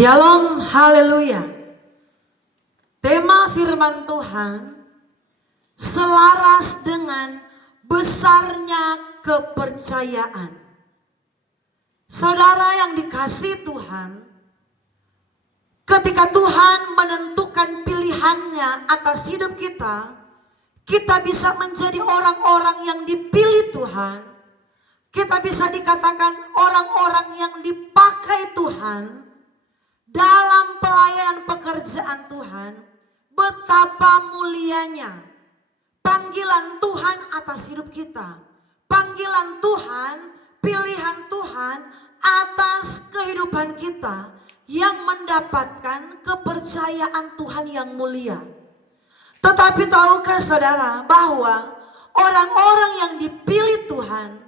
Shalom, haleluya. Tema firman Tuhan selaras dengan besarnya kepercayaan. Saudara yang dikasihi Tuhan, ketika Tuhan menentukan pilihannya atas hidup kita, kita bisa menjadi orang-orang yang dipilih Tuhan. Kita bisa dikatakan orang-orang yang dipakai Tuhan dalam pelayanan pekerjaan Tuhan. Betapa mulianya panggilan Tuhan atas hidup kita. Panggilan Tuhan, pilihan Tuhan atas kehidupan kita yang mendapatkan kepercayaan Tuhan yang mulia. Tetapi tahukah saudara bahwa orang-orang yang dipilih Tuhan,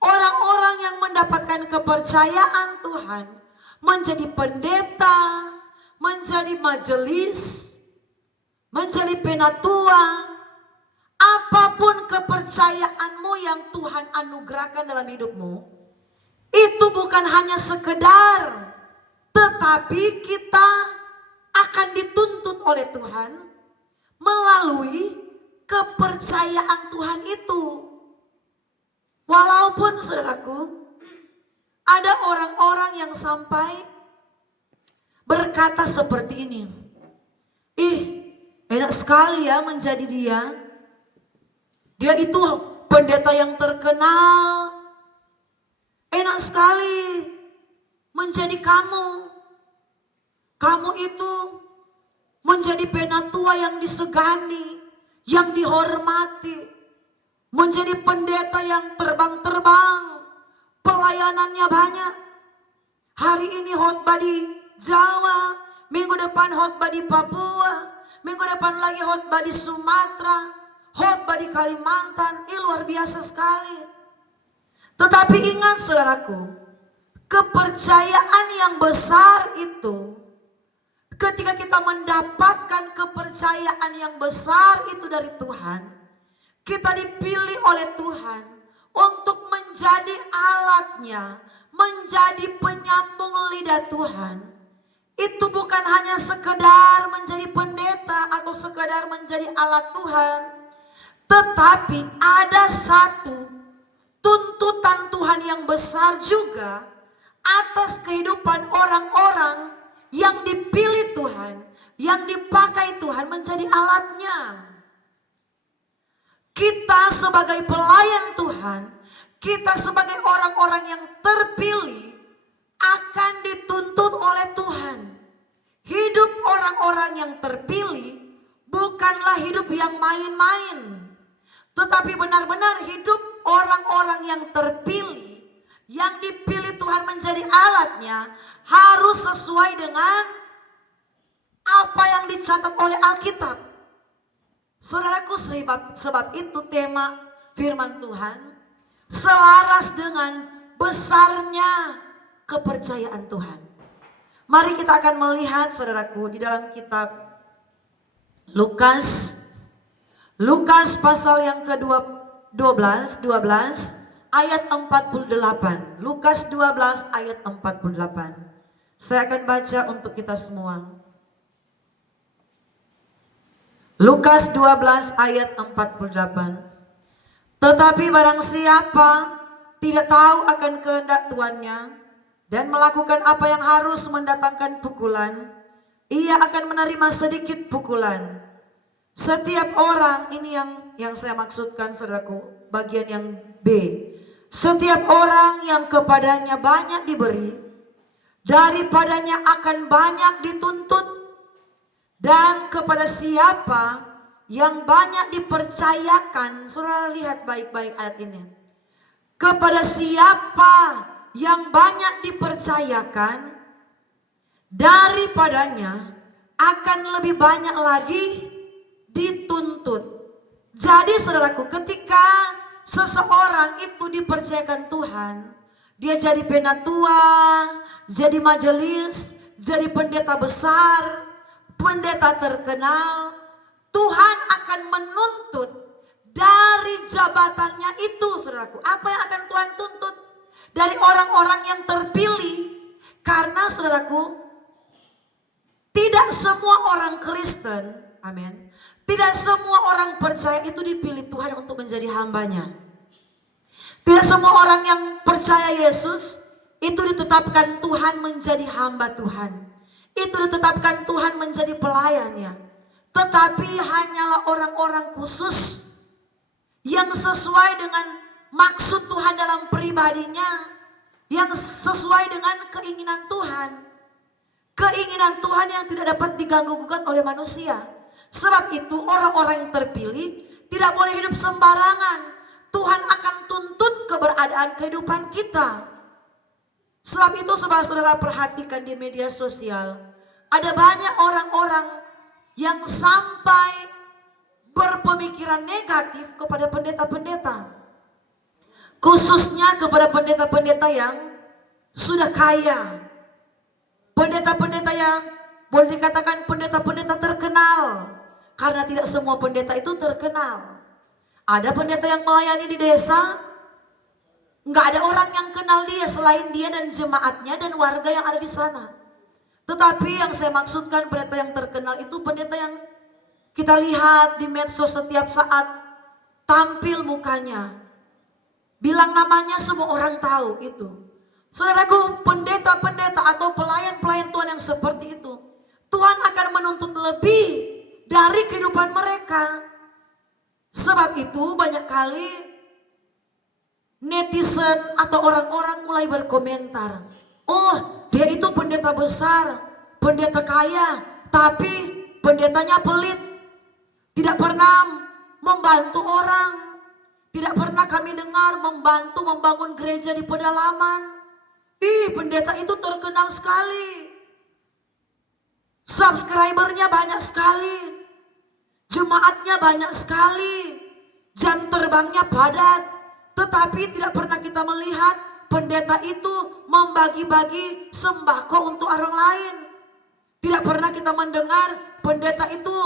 orang-orang yang mendapatkan kepercayaan Tuhan, menjadi pendeta, menjadi majelis, menjadi penatua, apapun kepercayaanmu yang Tuhan anugerahkan dalam hidupmu, itu bukan hanya sekedar, tetapi kita akan dituntut oleh Tuhan melalui kepercayaan Tuhan itu. Walaupun saudaraku, ada orang-orang yang sampai berkata seperti ini, enak sekali ya menjadi dia. Dia itu pendeta yang terkenal. Enak sekali menjadi kamu. Kamu itu menjadi penatua yang disegani, yang dihormati. Menjadi pendeta yang terbang-terbang. Pelayanannya banyak. Hari ini khotbah di Jawa, minggu depan khotbah di Papua, minggu depan lagi khotbah di Sumatera, khotbah di Kalimantan. Luar biasa sekali. Tetapi ingat saudaraku, kepercayaan yang besar itu, ketika kita mendapatkan kepercayaan yang besar itu dari Tuhan, kita dipilih oleh Tuhan untuk menjadi alatnya, menjadi penyambung lidah Tuhan. Itu bukan hanya sekedar menjadi pendeta atau sekedar menjadi alat Tuhan, tetapi ada satu tuntutan Tuhan yang besar juga atas kehidupan orang-orang yang dipilih Tuhan, yang dipakai Tuhan menjadi alatnya. Kita sebagai pelayan Tuhan, kita sebagai orang-orang yang terpilih akan dituntut oleh Tuhan. Hidup orang-orang yang terpilih bukanlah hidup yang main-main, tetapi benar-benar hidup orang-orang yang terpilih, yang dipilih Tuhan menjadi alatnya, harus sesuai dengan apa yang dicatat oleh Alkitab. Saudaraku, sebab itu tema firman Tuhan selaras dengan besarnya kepercayaan Tuhan. Mari kita akan melihat saudaraku di dalam kitab Lukas pasal yang ke-12 ayat 48. Lukas 12 ayat 48. Saya akan baca untuk kita semua. Lukas 12 ayat 48. Tetapi barang siapa tidak tahu akan kehendak tuannya dan melakukan apa yang harus mendatangkan pukulan, ia akan menerima sedikit pukulan. Setiap orang, ini yang saya maksudkan saudaraku, bagian yang B. Setiap orang yang kepadanya banyak diberi, daripadanya akan banyak dituntut. Dan kepada siapa yang banyak dipercayakan, saudara lihat baik-baik ayat ini. Kepada siapa yang banyak dipercayakan, daripadanya akan lebih banyak lagi dituntut. Jadi saudaraku, ketika seseorang itu dipercayakan Tuhan, dia jadi penatua, jadi majelis, jadi pendeta besar, pendeta terkenal, Tuhan akan menuntut dari jabatannya itu, saudaraku. Apa yang akan Tuhan tuntut? Dari orang-orang yang terpilih. Karena saudaraku, Tidak semua orang Kristen, amin. Tidak semua orang percaya itu dipilih Tuhan untuk menjadi hambanya. Tidak semua orang yang percaya Yesus itu ditetapkan Tuhan menjadi hamba Tuhan. Itu ditetapkan Tuhan menjadi pelayannya. Tetapi hanyalah orang-orang khusus yang sesuai dengan maksud Tuhan dalam pribadinya, yang sesuai dengan keinginan Tuhan. Keinginan Tuhan yang tidak dapat diganggu-gugat oleh manusia. Sebab itu orang-orang yang terpilih tidak boleh hidup sembarangan. Tuhan akan tuntut keberadaan kehidupan kita. Sebab itu saudara-saudara perhatikan di media sosial. Ada banyak orang-orang yang sampai berpemikiran negatif kepada pendeta-pendeta. Khususnya kepada pendeta-pendeta yang sudah kaya. Pendeta-pendeta yang boleh dikatakan pendeta-pendeta terkenal. Karena tidak semua pendeta itu terkenal. Ada pendeta yang melayani di desa, nggak ada orang yang kenal dia selain dia dan jemaatnya dan warga yang ada di sana. Tetapi yang saya maksudkan pendeta yang terkenal itu pendeta yang kita lihat di medsos setiap saat tampil mukanya. Bilang namanya semua orang tahu itu. Saudaraku, pendeta-pendeta atau pelayan-pelayan Tuhan yang seperti itu, Tuhan akan menuntut lebih dari kehidupan mereka. Sebab itu banyak kali netizen atau orang-orang mulai berkomentar, oh dia itu pendeta besar, pendeta kaya, tapi pendetanya pelit, tidak pernah membantu orang, tidak pernah kami dengar membantu membangun gereja di pedalaman. Pendeta itu terkenal sekali, subscribernya banyak sekali, jemaatnya banyak sekali, jam terbangnya padat. Tetapi tidak pernah kita melihat pendeta itu membagi-bagi sembako untuk orang lain. Tidak pernah kita mendengar pendeta itu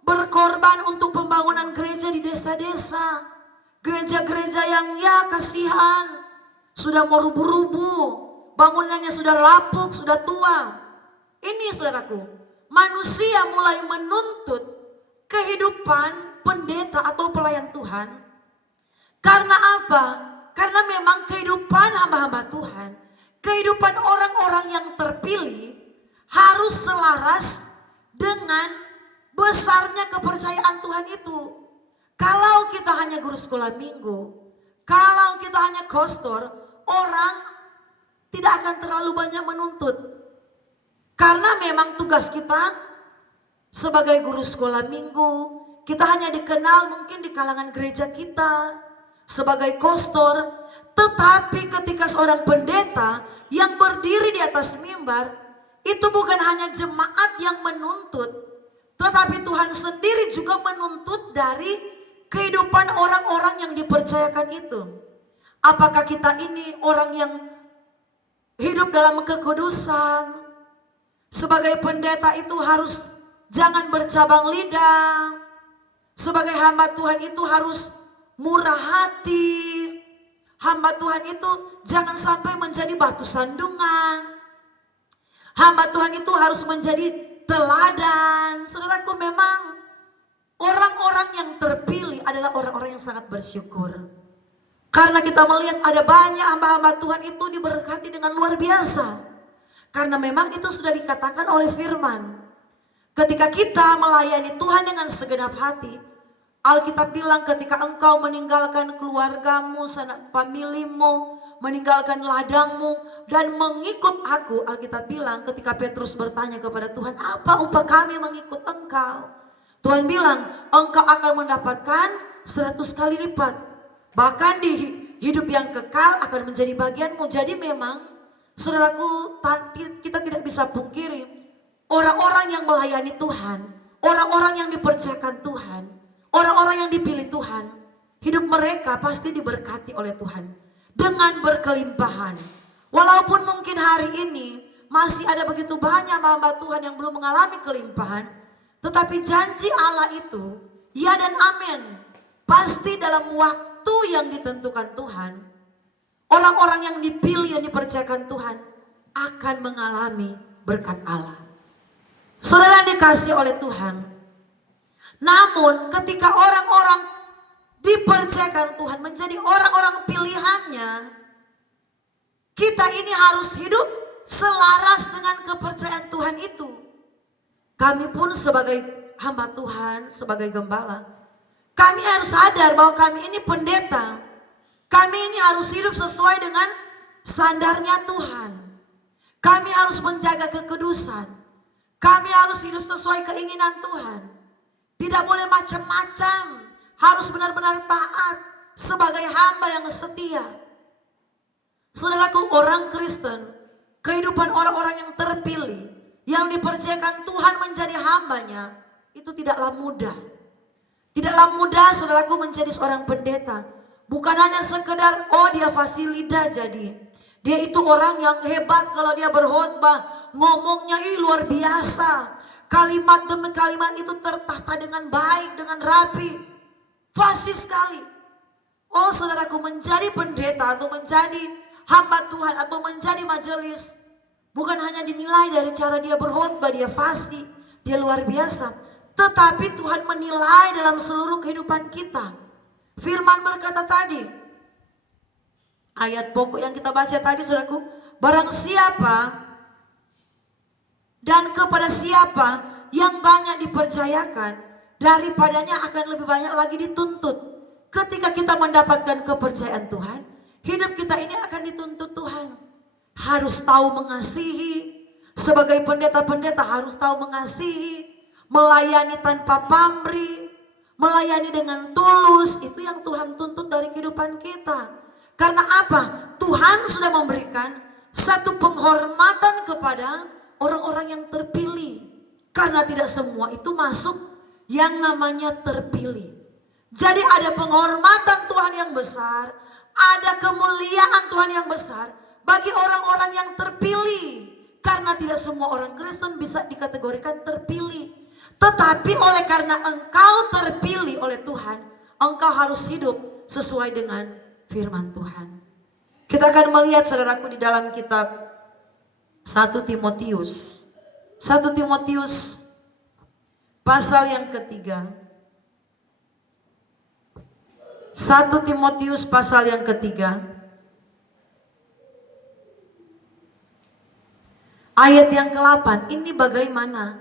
berkorban untuk pembangunan gereja di desa-desa. Gereja-gereja yang ya kasihan, sudah mau rubuh-rubuh, bangunannya sudah lapuk, sudah tua. Ini saudaraku, manusia mulai menuntut kehidupan pendeta atau pelayan Tuhan. Karena apa? Karena memang kehidupan hamba-hamba Tuhan, kehidupan orang-orang yang terpilih harus selaras dengan besarnya kepercayaan Tuhan itu. Kalau kita hanya guru sekolah minggu, kalau kita hanya kostor, orang tidak akan terlalu banyak menuntut. Karena memang tugas kita sebagai guru sekolah minggu, kita hanya dikenal mungkin di kalangan gereja kita sebagai kostor. Tetapi ketika seorang pendeta yang berdiri di atas mimbar, itu bukan hanya jemaat yang menuntut, tetapi Tuhan sendiri juga menuntut dari kehidupan orang-orang yang dipercayakan itu. Apakah kita ini orang yang hidup dalam kekudusan? Sebagai pendeta itu harus jangan bercabang lidah. Sebagai hamba Tuhan itu harus murah hati. Hamba Tuhan itu jangan sampai menjadi batu sandungan. Hamba Tuhan itu harus menjadi teladan. Saudaraku, memang orang-orang yang terpilih adalah orang-orang yang sangat bersyukur. Karena kita melihat ada banyak hamba-hamba Tuhan itu diberkati dengan luar biasa. Karena memang itu sudah dikatakan oleh firman. Ketika kita melayani Tuhan dengan segenap hati, Alkitab bilang ketika engkau meninggalkan keluargamu, sanak familimu, meninggalkan ladangmu dan mengikut aku. Alkitab bilang ketika Petrus bertanya kepada Tuhan, apa upah kami mengikut engkau? Tuhan bilang, engkau akan mendapatkan 100 kali lipat. Bahkan di hidup yang kekal akan menjadi bagianmu. Jadi memang saudaraku, kita tidak bisa pungkiri orang-orang yang melayani Tuhan, orang-orang yang dipercayakan Tuhan, orang-orang yang dipilih Tuhan, hidup mereka pasti diberkati oleh Tuhan dengan berkelimpahan. Walaupun mungkin hari ini masih ada begitu banyak hamba Tuhan yang belum mengalami kelimpahan, tetapi janji Allah itu ya dan amin. Pasti dalam waktu yang ditentukan Tuhan, orang-orang yang dipilih, yang dipercayakan Tuhan akan mengalami berkat Allah. Saudara yang dikasihi oleh Tuhan. Namun ketika orang-orang dipercayakan Tuhan menjadi orang-orang pilihannya, kita ini harus hidup selaras dengan kepercayaan Tuhan itu. Kami pun sebagai hamba Tuhan, sebagai gembala, kami harus sadar bahwa kami ini pendeta. Kami ini harus hidup sesuai dengan standarnya Tuhan. Kami harus menjaga kekudusan. Kami harus hidup sesuai keinginan Tuhan. Tidak boleh macam-macam. Harus benar-benar taat sebagai hamba yang setia. Saudaraku, orang Kristen, kehidupan orang-orang yang terpilih, yang dipercayakan Tuhan menjadi hambanya, itu tidaklah mudah. Tidaklah mudah saudaraku menjadi seorang pendeta. Bukan hanya sekedar, oh dia fasilida jadi. Dia itu orang yang hebat kalau dia berkhotbah. Ngomongnya luar biasa. Kalimat demi kalimat itu tertata dengan baik, dengan rapi. Fasih sekali. Oh saudaraku, menjadi pendeta atau menjadi hamba Tuhan atau menjadi majelis, bukan hanya dinilai dari cara dia berkhotbah, dia fasih, dia luar biasa. Tetapi Tuhan menilai dalam seluruh kehidupan kita. Firman berkata tadi, ayat pokok yang kita baca tadi saudaraku, barang siapa dan kepada siapa yang banyak dipercayakan, daripadanya akan lebih banyak lagi dituntut. Ketika kita mendapatkan kepercayaan Tuhan, hidup kita ini akan dituntut Tuhan. Harus tahu mengasihi. Sebagai pendeta-pendeta harus tahu mengasihi, melayani tanpa pamrih, melayani dengan tulus. Itu yang Tuhan tuntut dari kehidupan kita. Karena apa? Tuhan sudah memberikan satu penghormatan kepada orang-orang yang terpilih. Karena tidak semua itu masuk yang namanya terpilih. Jadi ada penghormatan Tuhan yang besar, ada kemuliaan Tuhan yang besar bagi orang-orang yang terpilih. Karena tidak semua orang Kristen bisa dikategorikan terpilih. Tetapi oleh karena engkau terpilih oleh Tuhan, engkau harus hidup sesuai dengan firman Tuhan. Kita akan melihat saudaraku di dalam kitab 1 Timotius. 1 Timotius pasal yang ketiga. 1 Timotius pasal yang ketiga. Ayat yang ke-8. Ini bagaimana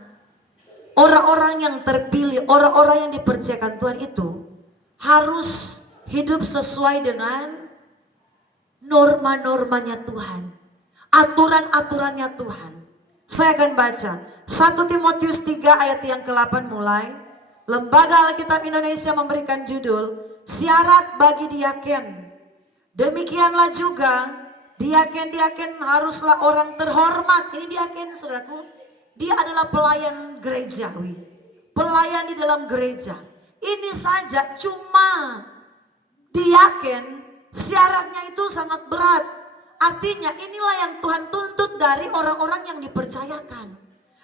orang-orang yang terpilih, orang-orang yang dipercayakan Tuhan itu harus hidup sesuai dengan norma-normanya Tuhan, aturan-aturannya Tuhan. Saya akan baca 1 Timotius 3 ayat yang ke-8 mulai. Lembaga Alkitab Indonesia memberikan judul syarat bagi diaken. Demikianlah juga diaken-diaken haruslah orang terhormat. Ini diaken saudaraku, dia adalah pelayan gerejawi, pelayan di dalam gereja. Ini saja cuma diaken, syaratnya itu sangat berat. Artinya inilah yang Tuhan tuntut dari orang-orang yang dipercayakan,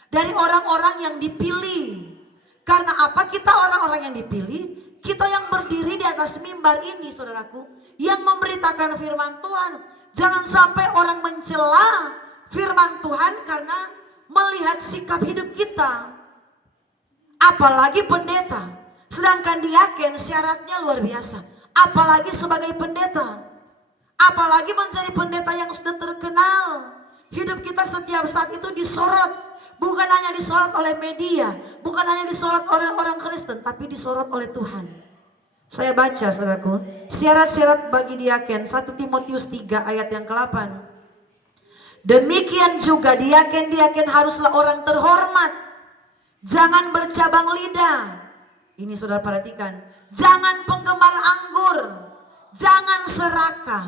dari orang-orang yang dipilih. Karena apa? Kita orang-orang yang dipilih, kita yang berdiri di atas mimbar ini saudaraku, yang memberitakan firman Tuhan. Jangan sampai orang mencela firman Tuhan karena melihat sikap hidup kita. Apalagi pendeta. Sedangkan diaken syaratnya luar biasa. Apalagi sebagai pendeta. Apalagi menjadi pendeta yang sudah terkenal. Hidup kita setiap saat itu disorot. Bukan hanya disorot oleh media. Bukan hanya disorot oleh orang Kristen. Tapi disorot oleh Tuhan. Saya baca saudaraku. Syarat-syarat bagi diaken 1 Timotius 3 ayat yang ke-8. Demikian juga diaken-diaken haruslah orang terhormat. Jangan bercabang lidah. Ini saudara perhatikan. Jangan penggemar anggur. Jangan serakah.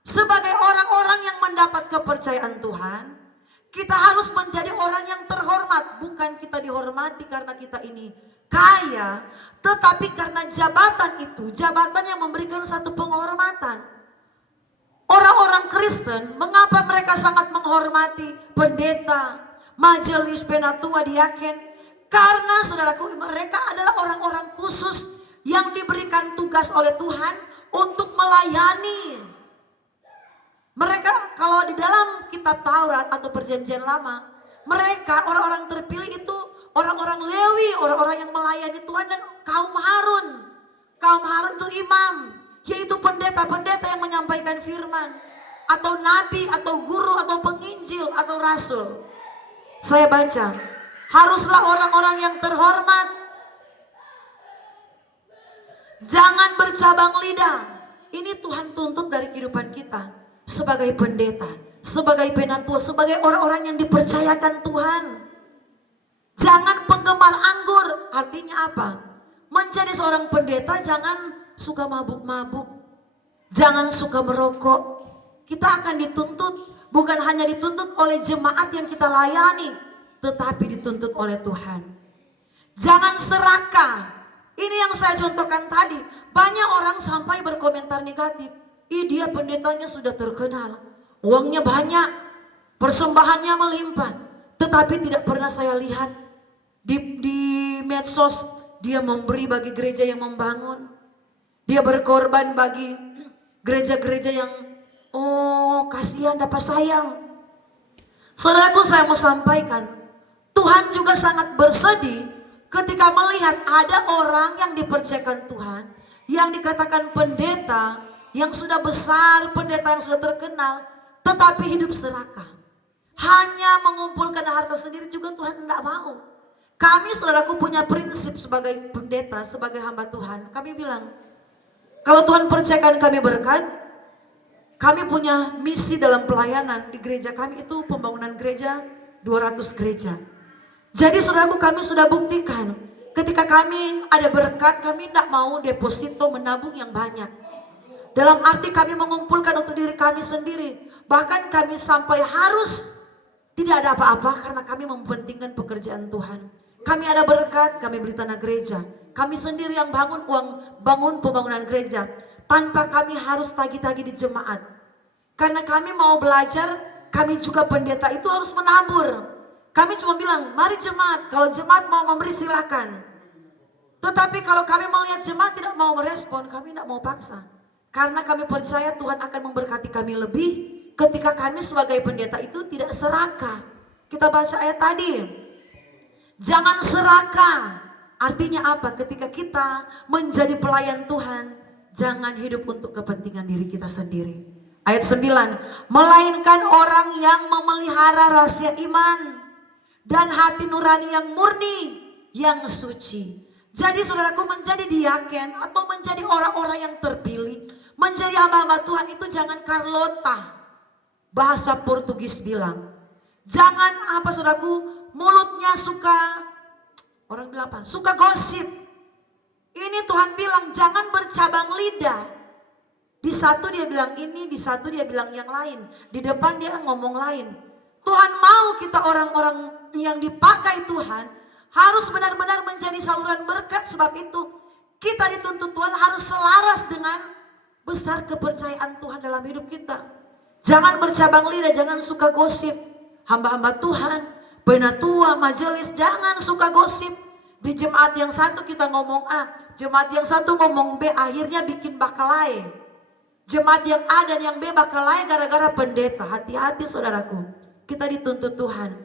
Sebagai orang-orang yang mendapat kepercayaan Tuhan, kita harus menjadi orang yang terhormat. Bukan kita dihormati karena kita ini kaya, tetapi karena jabatan itu, jabatan yang memberikan satu penghormatan. Orang-orang Kristen, mengapa mereka sangat menghormati pendeta, majelis, penatua, diaken? Karena saudaraku, mereka adalah orang-orang khusus yang diberikan tugas oleh Tuhan untuk melayani. Mereka kalau di dalam kitab Taurat atau perjanjian lama, mereka orang-orang terpilih itu orang-orang Lewi, orang-orang yang melayani Tuhan, dan kaum Harun. Kaum Harun itu imam, yaitu pendeta-pendeta yang menyampaikan firman, atau nabi, atau guru, atau penginjil, atau rasul. Saya baca, haruslah orang-orang yang terhormat, jangan bercabang lidah. Ini Tuhan tuntut dari kehidupan kita sebagai pendeta, sebagai penatua, sebagai orang-orang yang dipercayakan Tuhan. Jangan penggemar anggur. Artinya apa? Menjadi seorang pendeta jangan suka mabuk-mabuk, jangan suka merokok. Kita akan dituntut, bukan hanya dituntut oleh jemaat yang kita layani, tetapi dituntut oleh Tuhan. Jangan serakah. Ini yang saya contohkan tadi. Banyak orang sampai berkomentar negatif. Ih, dia pendetanya sudah terkenal, uangnya banyak, persembahannya melimpah, tetapi tidak pernah saya lihat di medsos dia memberi bagi gereja yang membangun. Dia berkorban bagi gereja-gereja yang kasihan, dapat sayang. Saudaraku, saya mau sampaikan, Tuhan juga sangat bersedih ketika melihat ada orang yang dipercayakan Tuhan, yang dikatakan pendeta, yang sudah besar, pendeta yang sudah terkenal, tetapi hidup serakah. Hanya mengumpulkan harta sendiri juga Tuhan tidak mau. Kami, saudaraku, punya prinsip sebagai pendeta, sebagai hamba Tuhan. Kami bilang, kalau Tuhan percayakan kami berkat, kami punya misi dalam pelayanan di gereja kami itu pembangunan gereja 200 gereja. Jadi saudaraku, kami sudah buktikan ketika kami ada berkat, kami tidak mau deposito menabung yang banyak. Dalam arti kami mengumpulkan untuk diri kami sendiri. Bahkan kami sampai harus tidak ada apa-apa karena kami mempentingkan pekerjaan Tuhan. Kami ada berkat, kami beli tanah gereja. Kami sendiri yang bangun pembangunan gereja. Tanpa kami harus tagih-tagih di jemaat. Karena kami mau belajar, kami juga pendeta itu harus menabur. Kami cuma bilang, mari jemaat, kalau jemaat mau memberi silakan. Tetapi kalau kami melihat jemaat tidak mau merespon, kami tidak mau paksa. Karena kami percaya Tuhan akan memberkati kami lebih ketika kami sebagai pendeta itu tidak serakah. Kita baca ayat tadi. Jangan serakah. Artinya apa? Ketika kita menjadi pelayan Tuhan, jangan hidup untuk kepentingan diri kita sendiri. Ayat 9. Melainkan orang yang memelihara rahasia iman dan hati nurani yang murni, yang suci. Jadi saudaraku, menjadi diaken atau menjadi orang-orang yang terpilih, menjadi hamba-hamba Tuhan itu jangan Carlota. Bahasa Portugis bilang. Jangan apa saudaraku, mulutnya suka, orang bilang apa? Suka gosip. Ini Tuhan bilang jangan bercabang lidah. Di satu dia bilang ini, di satu dia bilang yang lain. Di depan dia ngomong lain. Tuhan mau kita orang-orang yang dipakai Tuhan harus benar-benar menjadi saluran berkat. Sebab itu kita dituntut Tuhan harus selaras dengan besar kepercayaan Tuhan dalam hidup kita. Jangan bercabang lidah, jangan suka gosip. Hamba-hamba Tuhan, penatua, majelis, jangan suka gosip. Di jemaat yang satu kita ngomong A, jemaat yang satu ngomong B, akhirnya bikin bakalai. Jemaat yang A dan yang B bakalai gara-gara pendeta. Hati-hati saudaraku, kita dituntut Tuhan.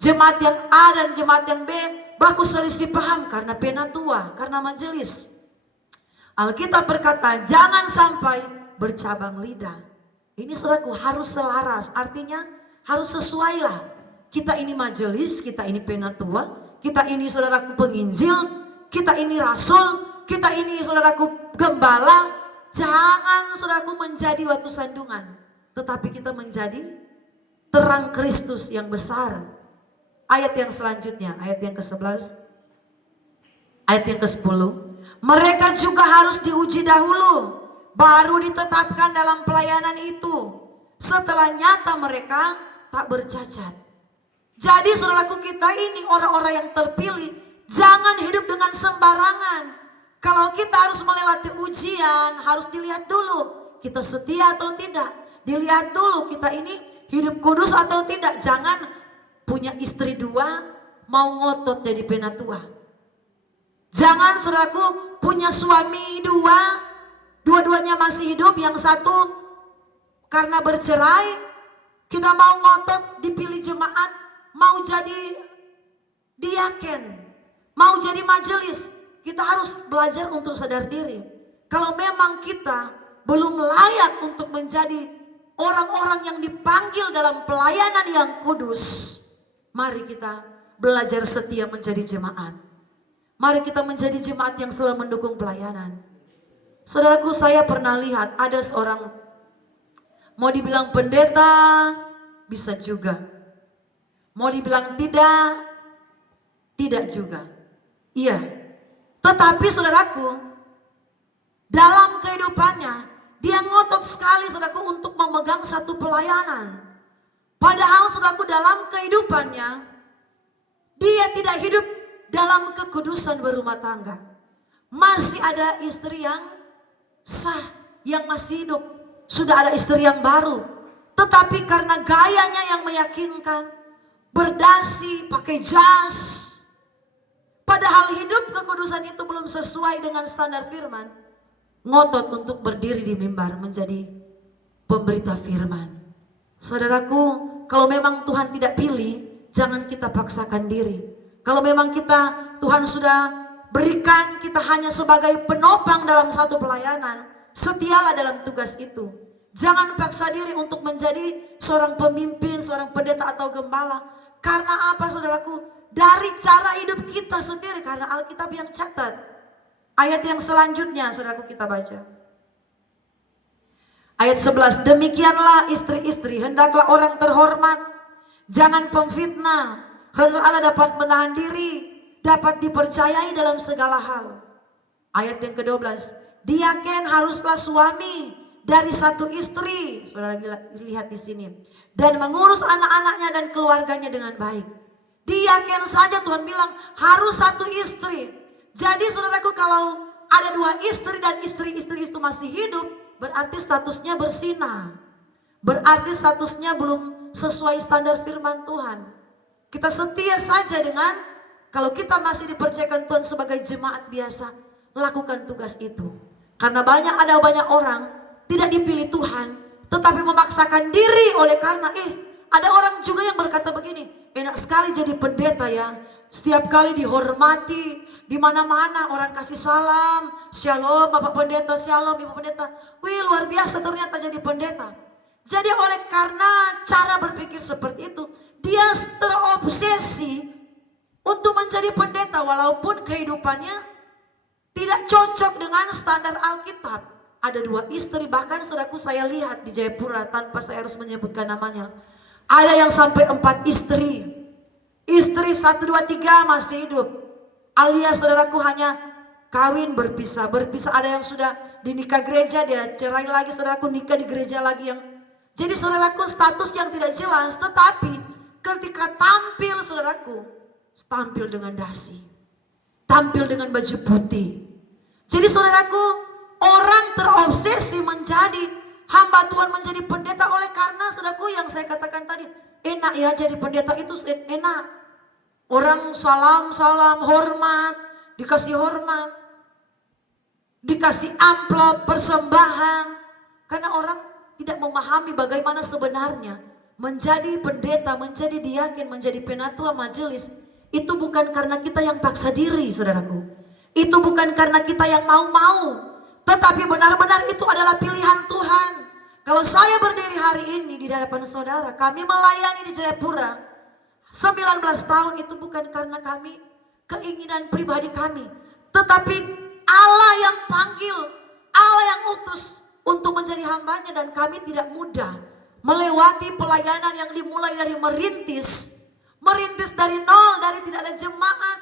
Jemaat yang A dan jemaat yang B baku selisih paham karena penatua, karena majelis. Alkitab berkata jangan sampai bercabang lidah. Ini saudaraku harus selaras, artinya harus sesuai lah. Kita ini majelis, kita ini penatua, kita ini saudaraku penginjil, kita ini rasul, kita ini saudaraku gembala. Jangan saudaraku menjadi batu sandungan, tetapi kita menjadi terang Kristus yang besar. Ayat yang selanjutnya, ayat yang ke-11, ayat yang ke-10. Mereka juga harus diuji dahulu, baru ditetapkan dalam pelayanan itu. Setelah nyata mereka tak bercacat. Jadi saudaraku, kita ini orang-orang yang terpilih, jangan hidup dengan sembarangan. Kalau kita harus melewati ujian, harus dilihat dulu kita setia atau tidak. Dilihat dulu kita ini hidup kudus atau tidak. Jangan punya istri dua, mau ngotot jadi penatua. Jangan saudaraku punya suami dua, dua-duanya masih hidup, yang satu karena bercerai, kita mau ngotot dipilih jemaat, mau jadi diaken, mau jadi majelis, kita harus belajar untuk sadar diri. Kalau memang kita belum layak untuk menjadi orang-orang yang dipanggil dalam pelayanan yang kudus, mari kita belajar setia menjadi jemaat. Mari kita menjadi jemaat yang selalu mendukung pelayanan. Saudaraku, saya pernah lihat ada seorang, mau dibilang pendeta, bisa juga. Mau dibilang tidak juga. Iya. Tetapi saudaraku, dalam kehidupannya, dia ngotot sekali saudaraku untuk memegang satu pelayanan. Padahal saudaraku dalam kehidupannya, dia tidak hidup dalam kekudusan berumah tangga. Masih ada istri yang sah, yang masih hidup. Sudah ada istri yang baru. Tetapi karena gayanya yang meyakinkan, berdasi, pakai jas, padahal hidup kekudusan itu belum sesuai dengan standar firman, ngotot untuk berdiri di mimbar menjadi pemberita firman. Saudaraku, kalau memang Tuhan tidak pilih, jangan kita paksakan diri. Kalau memang Tuhan sudah berikan kita hanya sebagai penopang dalam satu pelayanan, setialah dalam tugas itu. Jangan paksa diri untuk menjadi seorang pemimpin, seorang pendeta atau gembala. Karena apa saudaraku? Dari cara hidup kita sendiri, karena Alkitab yang catat. Ayat yang selanjutnya saudaraku kita baca. Ayat 11, demikianlah istri-istri, hendaklah orang terhormat, jangan pemfitnah, hendaklah dapat menahan diri, dapat dipercayai dalam segala hal. Ayat yang ke-12, diaken haruslah suami dari satu istri, saudara lihat di sini, dan mengurus anak-anaknya dan keluarganya dengan baik. Diaken saja Tuhan bilang harus satu istri. Jadi saudaraku, kalau ada dua istri dan istri-istri itu masih hidup, berarti statusnya bersinah. Berarti statusnya belum sesuai standar firman Tuhan. Kita setia saja dengan, kalau kita masih dipercayakan Tuhan sebagai jemaat biasa, lakukan tugas itu. Karena ada banyak orang tidak dipilih Tuhan, tetapi memaksakan diri oleh karena ada orang juga yang berkata begini, enak sekali jadi pendeta ya, setiap kali dihormati, di mana-mana orang kasih salam, shalom Bapak Pendeta, shalom Ibu Pendeta. Wih, luar biasa ternyata jadi pendeta. Jadi oleh karena cara berpikir seperti itu, dia terobsesi untuk menjadi pendeta walaupun kehidupannya tidak cocok dengan standar Alkitab. Ada dua istri, bahkan saudaraku saya lihat di Jayapura tanpa saya harus menyebutkan namanya. Ada yang sampai 4 istri. Istri 1, 2, 3 masih hidup. Alias saudaraku hanya kawin berpisah. Ada yang sudah dinikah gereja, dia cerai lagi, saudaraku nikah di gereja lagi yang. Jadi saudaraku status yang tidak jelas, tetapi ketika tampil saudaraku, tampil dengan dasi. Tampil dengan baju putih. Jadi saudaraku, orang terobsesi menjadi hamba Tuhan, menjadi pendeta oleh karena saudaraku yang saya katakan tadi, enak ya jadi pendeta itu enak. Orang salam, hormat, dikasih hormat, dikasih amplop, persembahan. Karena orang tidak memahami bagaimana sebenarnya menjadi pendeta, menjadi diaken, menjadi penatua majelis. Itu bukan karena kita yang paksa diri saudaraku. Itu bukan karena kita yang mau-mau. Tetapi benar-benar itu adalah pilihan Tuhan. Kalau saya berdiri hari ini di hadapan saudara, kami melayani di Jayapura 19 tahun, itu bukan karena kami, keinginan pribadi kami. Tetapi Allah yang panggil, Allah yang utus untuk menjadi hambanya, dan kami tidak mudah melewati pelayanan yang dimulai dari merintis dari nol, dari tidak ada jemaat,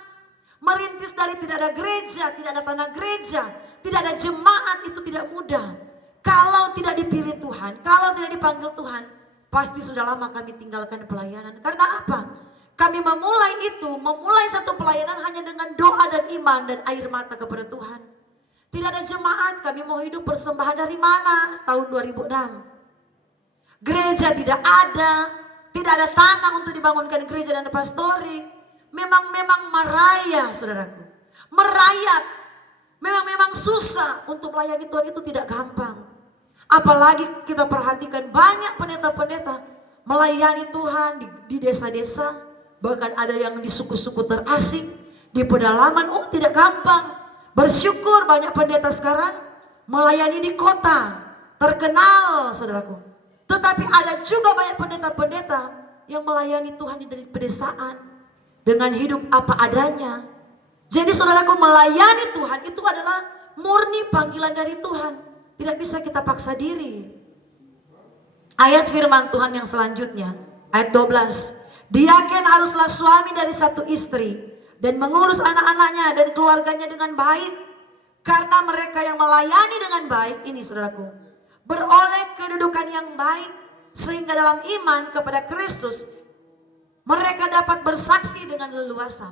merintis dari tidak ada gereja, tidak ada tanah gereja, tidak ada jemaat, itu tidak mudah. Kalau tidak dipilih Tuhan, kalau tidak dipanggil Tuhan, pasti sudah lama kami tinggalkan pelayanan. Karena apa? Kami memulai satu pelayanan hanya dengan doa dan iman dan air mata kepada Tuhan. Tidak ada jemaat, kami mau hidup persembahan dari mana? Tahun 2006. Gereja tidak ada tanah untuk dibangunkan gereja dan pastori. Memang merayap saudaraku. Merayap. Memang susah untuk melayani Tuhan, itu tidak gampang. Apalagi kita perhatikan banyak pendeta-pendeta melayani Tuhan di desa-desa, Bahkan ada yang di suku-suku terasing, di pedalaman, tidak gampang. Bersyukur banyak pendeta sekarang melayani di kota, terkenal saudaraku. Tetapi ada juga banyak pendeta-pendeta yang melayani Tuhan di pedesaan dengan hidup apa adanya. Jadi saudaraku, melayani Tuhan itu adalah murni panggilan dari Tuhan. Tidak bisa kita paksa diri. Ayat firman Tuhan yang selanjutnya, ayat 12. Diaken haruslah suami dari satu istri dan mengurus anak-anaknya dan keluarganya dengan baik. Karena mereka yang melayani dengan baik ini saudaraku, beroleh kedudukan yang baik. Sehingga dalam iman kepada Kristus mereka dapat bersaksi dengan leluasa.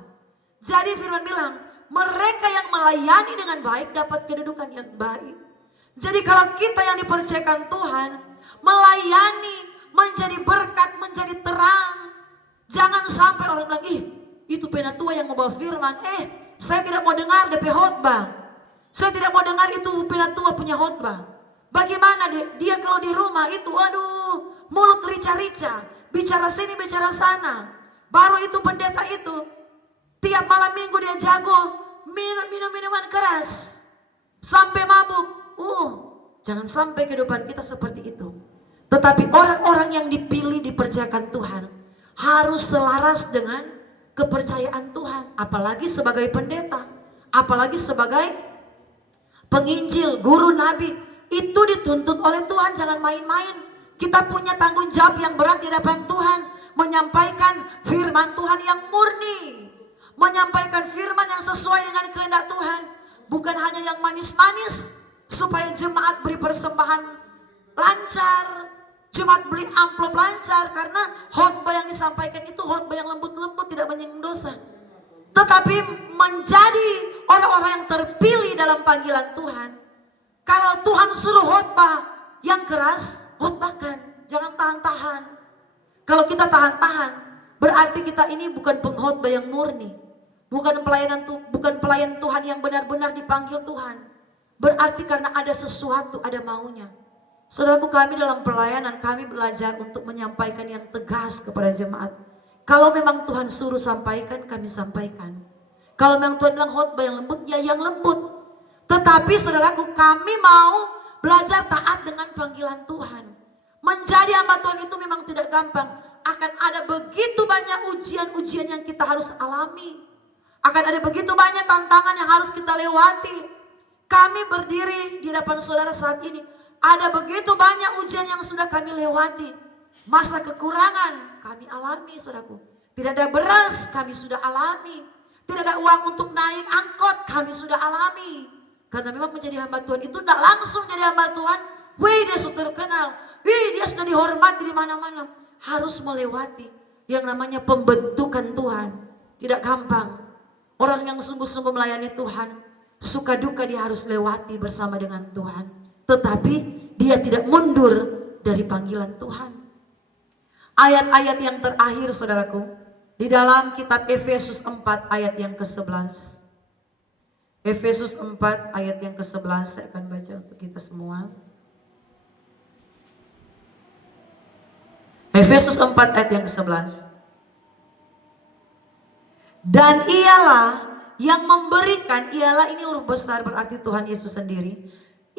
Jadi firman bilang, mereka yang melayani dengan baik dapat kedudukan yang baik. Jadi kalau kita yang dipercayakan Tuhan melayani, menjadi berkat, menjadi terang, jangan sampai orang bilang, itu penatua yang membawa firman. Saya tidak mau dengar DP khotbah. Saya tidak mau dengar itu penatua punya khotbah. Bagaimana dia kalau di rumah itu, mulut rica-rica, bicara sini bicara sana. Baru itu pendeta itu tiap malam minggu dia jago minum minuman keras sampai mabuk. Jangan sampai kehidupan kita seperti itu. Tetapi orang-orang yang dipilih, dipercayakan Tuhan harus selaras dengan kepercayaan Tuhan. Apalagi sebagai pendeta, apalagi sebagai penginjil, guru, nabi. Itu dituntut oleh Tuhan, jangan main-main. Kita punya tanggung jawab yang berat di hadapan Tuhan, menyampaikan firman Tuhan yang murni, menyampaikan firman yang sesuai dengan kehendak Tuhan, bukan hanya yang manis-manis supaya jemaat beri persembahan lancar, jemaat beli amplop lancar, karena khotbah yang disampaikan itu khotbah yang lembut-lembut, tidak menyinggung dosa. Tetapi menjadi orang-orang yang terpilih dalam panggilan Tuhan. Kalau Tuhan suruh khotbah yang keras, khotbahkan, jangan tahan-tahan. Kalau kita tahan-tahan, berarti kita ini bukan pengkhotbah yang murni, bukan pelayan Tuhan yang benar-benar dipanggil Tuhan. Berarti karena ada sesuatu, ada maunya. Saudaraku, kami dalam pelayanan, kami belajar untuk menyampaikan yang tegas kepada jemaat. Kalau memang Tuhan suruh sampaikan, kami sampaikan. Kalau memang Tuhan bilang khotbah yang lembut, ya yang lembut. Tetapi saudaraku, kami mau belajar taat dengan panggilan Tuhan. Menjadi hamba Tuhan itu memang tidak gampang. Akan ada begitu banyak ujian-ujian yang kita harus alami. Akan ada begitu banyak tantangan yang harus kita lewati. Kami berdiri di hadapan saudara saat ini. Ada begitu banyak ujian yang sudah kami lewati. Masa kekurangan kami alami, saudaraku. Tidak ada beras, kami sudah alami. Tidak ada uang untuk naik angkot, kami sudah alami. Karena memang menjadi hamba Tuhan itu tidak langsung jadi hamba Tuhan. Dia sudah terkenal, dia sudah dihormati di mana-mana. Harus melewati yang namanya pembentukan Tuhan. Tidak gampang. Orang yang sungguh-sungguh melayani Tuhan, suka duka dia harus lewati bersama dengan Tuhan. Tetapi dia tidak mundur dari panggilan Tuhan. Ayat-ayat yang terakhir saudaraku, di dalam kitab Efesus 4 ayat yang ke-11. Efesus 4 ayat yang ke-11 saya akan baca untuk kita semua. Efesus 4 ayat yang ke-11. Dan ialah yang memberikan, ialah ini huruf besar berarti Tuhan Yesus sendiri.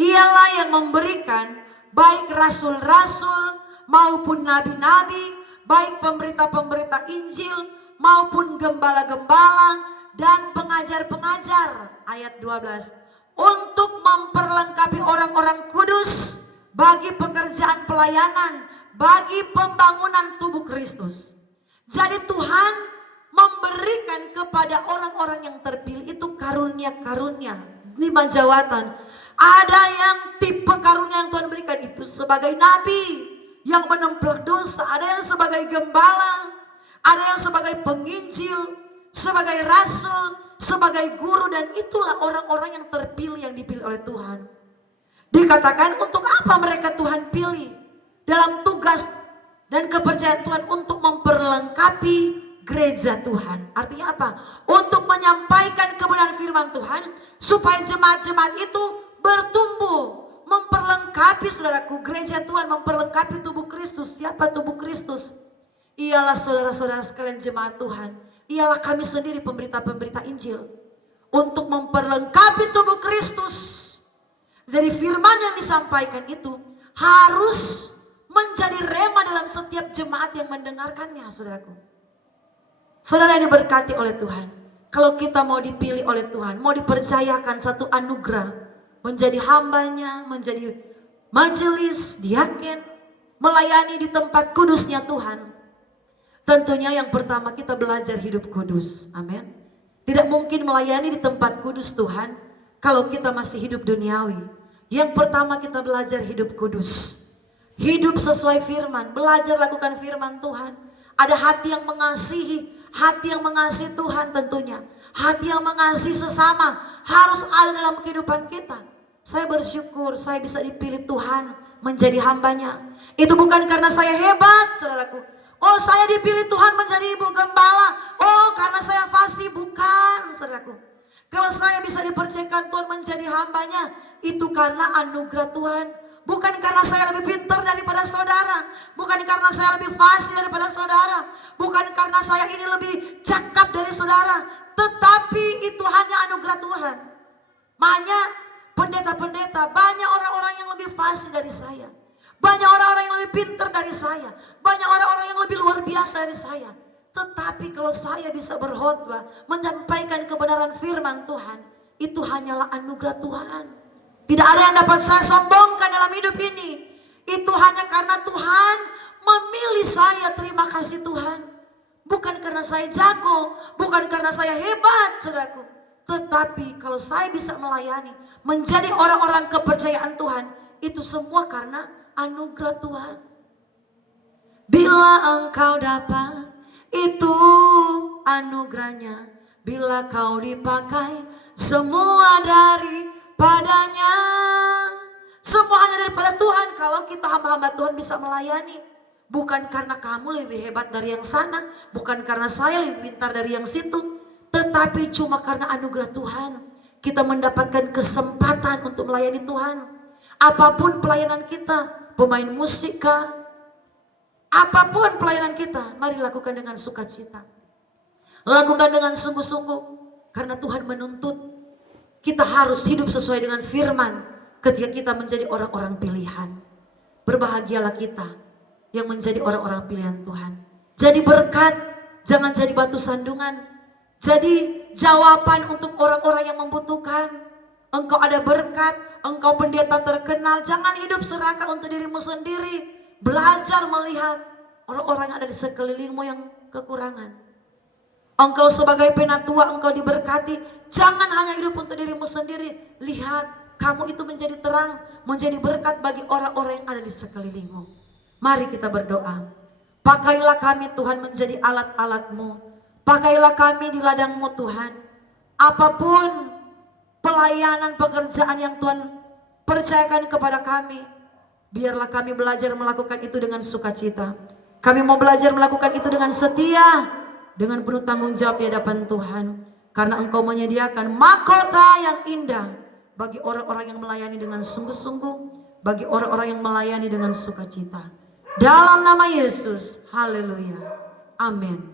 Ialah yang memberikan baik rasul-rasul maupun nabi-nabi, baik pemberita-pemberita Injil maupun gembala-gembala dan pengajar-pengajar. Ayat 12. Untuk memperlengkapi orang-orang kudus bagi pekerjaan pelayanan, bagi pembangunan tubuh Kristus. Jadi Tuhan memberikan kepada orang-orang yang terpilih itu karunia-karunia, 5 jawatan. Ada yang tipe karunia yang Tuhan berikan itu sebagai nabi yang menemplak dosa, ada yang sebagai gembala, ada yang sebagai penginjil, sebagai rasul, sebagai guru, dan itulah orang-orang yang terpilih, yang dipilih oleh Tuhan. Dikatakan untuk apa mereka Tuhan pilih? Dalam tugas dan kepercayaan Tuhan untuk memperlengkapi gereja Tuhan. Artinya apa? Untuk menyampaikan kebenaran firman Tuhan supaya jemaat-jemaat itu bertumbuh, memperlengkapi saudaraku gereja Tuhan, memperlengkapi tubuh Kristus. Siapa tubuh Kristus? Ialah saudara-saudara sekalian jemaat Tuhan, ialah kami sendiri pemberita-pemberita Injil untuk memperlengkapi tubuh Kristus. Jadi firman yang disampaikan itu harus menjadi rema dalam setiap jemaat yang mendengarkannya, saudaraku. Saudara yang diberkati oleh Tuhan, kalau kita mau dipilih oleh Tuhan, mau dipercayakan satu anugerah, menjadi hambanya, menjadi majelis, diaken, melayani di tempat kudusnya Tuhan. Tentunya yang pertama kita belajar hidup kudus, amin. Tidak mungkin melayani di tempat kudus Tuhan kalau kita masih hidup duniawi. Yang pertama kita belajar hidup kudus. Hidup sesuai firman, belajar lakukan firman Tuhan. Ada hati yang mengasihi, hati yang mengasihi Tuhan tentunya. Hati yang mengasihi sesama harus ada dalam kehidupan kita. Saya bersyukur saya bisa dipilih Tuhan menjadi hambanya. Itu bukan karena saya hebat, saudaraku. Oh, saya dipilih Tuhan menjadi ibu gembala. Oh, karena saya fasih, bukan, saudaraku. Kalau saya bisa dipercayakan Tuhan menjadi hambanya, itu karena anugerah Tuhan. Bukan karena saya lebih pintar daripada saudara. Bukan karena saya lebih fasih daripada saudara. Bukan karena saya ini lebih cakap dari saudara. Tetapi itu hanya anugerah Tuhan. Banyak pendeta-pendeta, banyak orang-orang yang lebih fasih dari saya. Banyak orang-orang yang lebih pintar dari saya. Banyak orang-orang yang lebih luar biasa dari saya. Tetapi kalau saya bisa berkhotbah, menyampaikan kebenaran firman Tuhan, itu hanyalah anugerah Tuhan. Tidak ada yang dapat saya sombongkan dalam hidup ini. Itu hanya karena Tuhan memilih saya. Terima kasih Tuhan. Bukan karena saya jago, bukan karena saya hebat, saudaraku. Tetapi kalau saya bisa melayani, menjadi orang-orang kepercayaan Tuhan, itu semua karena anugerah Tuhan. Bila engkau dapat, itu anugerahnya. Bila kau dipakai, semua daripadanya. Semua hanya daripada Tuhan. Kalau kita hamba-hamba Tuhan bisa melayani, bukan karena kamu lebih hebat dari yang sana, bukan karena saya lebih pintar dari yang situ, tetapi cuma karena anugerah Tuhan kita mendapatkan kesempatan untuk melayani Tuhan. Apapun pelayanan kita, pemain musik kah, apapun pelayanan kita, mari lakukan dengan sukacita. Lakukan dengan sungguh-sungguh, karena Tuhan menuntut kita harus hidup sesuai dengan firman ketika kita menjadi orang-orang pilihan. Berbahagialah kita yang menjadi orang-orang pilihan Tuhan. Jadi berkat, jangan jadi batu sandungan. Jadi jawaban untuk orang-orang yang membutuhkan. Engkau ada berkat, engkau pendeta terkenal, jangan hidup serakah untuk dirimu sendiri. Belajar melihat orang-orang yang ada di sekelilingmu yang kekurangan. Engkau sebagai penatua, engkau diberkati. Jangan hanya hidup untuk dirimu sendiri. Lihat, kamu itu menjadi terang, menjadi berkat bagi orang-orang yang ada di sekelilingmu. Mari kita berdoa. Pakailah kami Tuhan menjadi alat-alat-Mu. Pakailah kami di ladang-Mu Tuhan. Apapun pelayanan pekerjaan yang Tuhan percayakan kepada kami, biarlah kami belajar melakukan itu dengan sukacita. Kami mau belajar melakukan itu dengan setia, dengan penuh tanggung jawab di hadapan Tuhan. Karena Engkau menyediakan mahkota yang indah bagi orang-orang yang melayani dengan sungguh-sungguh, bagi orang-orang yang melayani dengan sukacita. Dalam nama Yesus, haleluya, amin.